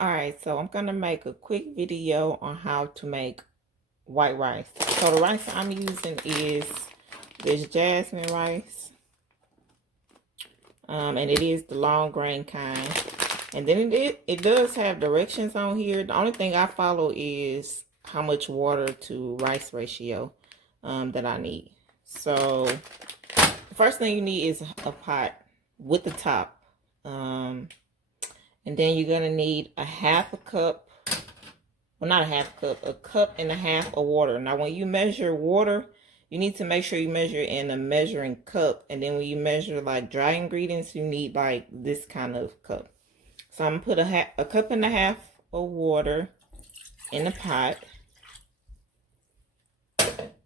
Alright, so I'm gonna make a quick video on how to make white rice. So the rice I'm using is this Jasmine rice. And it is the long grain kind. And then it does have directions on here. The only thing I follow is how much water to rice ratio that I need. So the first thing you need is a pot with the top. And then you're going to need a half a cup. Well, not a half cup. A cup and a half of water. Now, when you measure water, you need to make sure you measure in a measuring cup. And then when you measure like dry ingredients, you need like this kind of cup. So I'm going to put a cup and a half of water in the pot.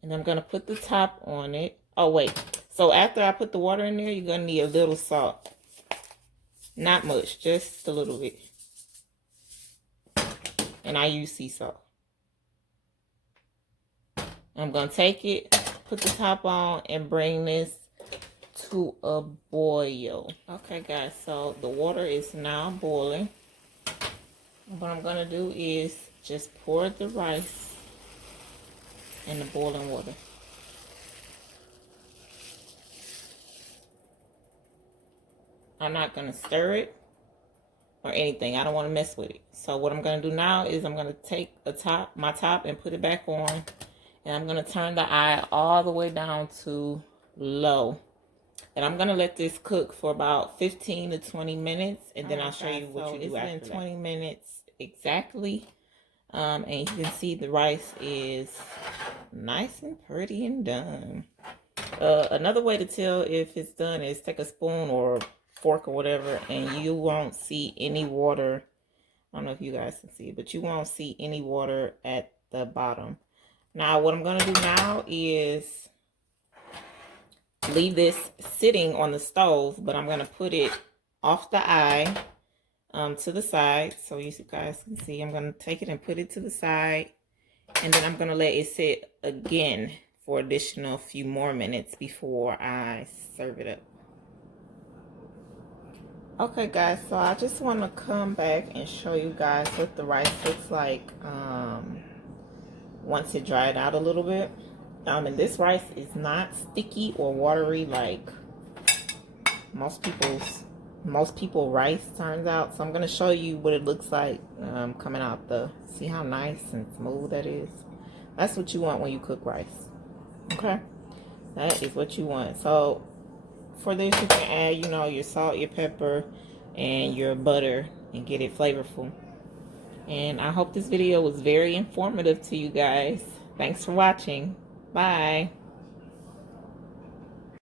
And I'm going to put the top on it. Oh, wait. So after I put the water in there, you're going to need a little salt. Not much, just a little bit. And I use sea salt. I'm going to take it, put the top on, and bring this to a boil. Okay, guys, so the water is now boiling. What I'm going to do is just pour the rice in the boiling water. I'm not going to stir it or anything. I don't want to mess with it. So what I'm going to do now is I'm going to take my top and put it back on. And I'm going to turn the eye all the way down to low. And I'm going to let this cook for about 15 to 20 minutes. And then I'll show you what you do after that. It's been 20 minutes exactly. And you can see the rice is nice and pretty and done. Another way to tell if it's done is take a spoon or fork or whatever, and you won't see any water. I don't know if you guys can see, but you won't see any water at the bottom. Now, what I'm going to do now is leave this sitting on the stove, but I'm going to put it off the eye to the side, so you guys can see. I'm going to take it and put it to the side, and then I'm going to let it sit again for additional few more minutes before I serve it up. Okay, guys, so I just want to come back and show you guys what the rice looks like once it dried out a little bit. And this rice is not sticky or watery like most people rice turns out. So I'm going to show you what it looks like coming out see how nice and smooth that is. That's what you want when you cook rice. Okay, that is what you want. So for this, you can add, you know, your salt, your pepper, and your butter and get it flavorful. And I hope this video was very informative to you guys. Thanks for watching. Bye.